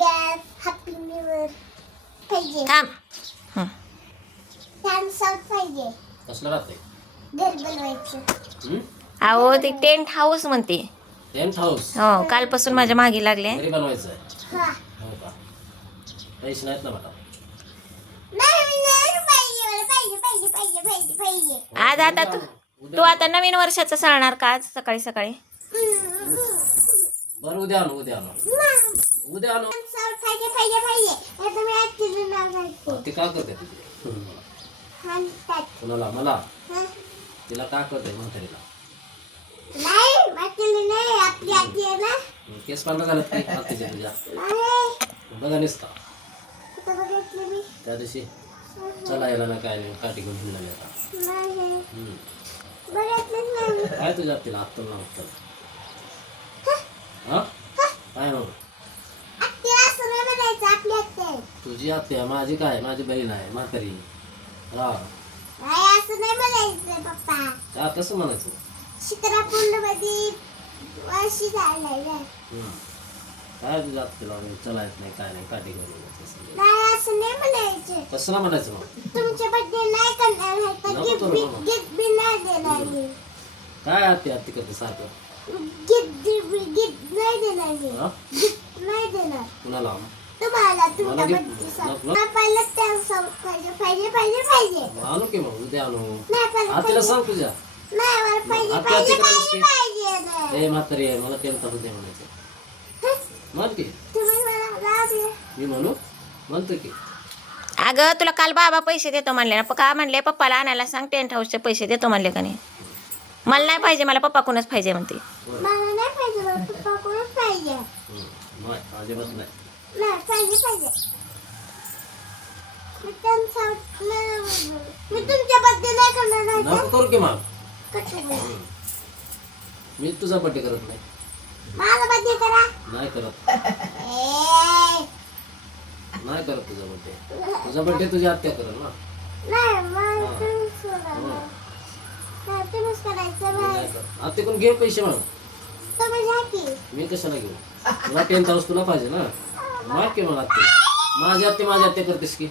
Gas happy new year पाहिजे. थांब. Thanks out पाहिजे. कसलं राहते घर बनवायचं. अहो ते टेंट हाऊस म्हणते. टेंट हाऊस हो कालपासून माझ्या मागे लागले. घरी बनवायचं आहे. हा हो का? पैसे नाहीत ना मला. नाही पाहिजे मला पाहिजे पाहिजे पाहिजे पाहिजे पाहिजे. आज आता तू आता नवीन वर्षाचं सळणार का आज सकाळी सकाळी? बरं उद्या आणू उद्या आणू. थँक्स आउट पाहिजे पाहिजे पाहिजे. हे तुम्ही ऍक्च्युअली नाव घालते. ते काय करते तुझे म्हणतात. कुणाला मला हं? तिला काय करते म्हातारीला? नाही ऍक्च्युअली नाही आपली आजी आहे ना. केस पांढरा झाला तुझ्या नाही बघा निसता कुठं बघितलं मी. त्या दिवशी चला यायला ना काय नाही, काठी घेऊन फिरला आता. नाही बघितलंच नाही मी. काय तुझ्या तिला अक्कल ना अक्कल हा काय ना आत्या असं नाही म्हणायचं आपली आत्या आहे. तुझी आत्या माझी काय माझी बहीण आहे म्हातारी. हा नाही असं नाही म्हणायचं पप्पा. का कसं म्हणायचं? शिक्रापूर मध्ये वर्षी झालंय ना. काय तुझ्या आत्याला चला येत नाही काय नाही काठी घेऊन यायचं. नाही असं नाही म्हणायचं. कसं ना म्हणायचं मग? तुमच्या बड्डे नाही करणार आहे तर नको करू बाबा. गिफ्ट बी नाही देणार मी. काय आत्या आत्ती करते सारखं? गिफ्ट नाही देणार मी. हा गिफ्ट नाही देणार कुणाला? तुम्हाला तुमच्या मला gift बड्डे नको. पहिलं थँक्स आउट पाहिजे पाहिजे पाहिजे पाहिजे. आणू की मग उद्या आणू. नाही पहिलं आत्याला पाहिजे. सांग तुझ्या नाही मला पाहिजे आत्या पाहिजे तिकडे पाहिजे नसते. पाहिजे नाही. ए म्हातारी आहे मला तेल टाकून दे म्हणायचं. म्हण की तुम्ही मला लाभ द्या. मी म्हणू म्हणतो की अगं तुला काल बाबा पैसे देतो म्हणले ना का म्हणले पप्पाला आणायला सांग टेंट हाऊसचे पैसे देतो म्हणले का नाही? मला नाही पाहिजे मला पप्पाकडूनच पाहिजे म्हणते. मला नाही पाहिजे मला पप्पाकडूनच पाहिजे. नाही अजिबात नाही. नाही पाहिजे पाहिजे. मी थँक्स आउट नाही. मी तुमच्या बड्डे नाही करणार आहे नको करू की मग. कसं बोलू? मी तुझा बड्डे करत नाही. माझा बड्डे करा. नाही करत ए, नाही करत तुझा बड्डे. तुझा बड्डे तुझी आत्या करत ना. नाही मला तुम्हीच करायचं. नाही तुम्हीच करायचं मी नाही. नाही करत. आत्याकडून घे पैसे मग. तुम्ही घ्या की. मी कशाला घेऊ? तुला टेंट हाऊस तुला पाहिजे ना. माग की मला आत्या. माझी आत्या करतेस की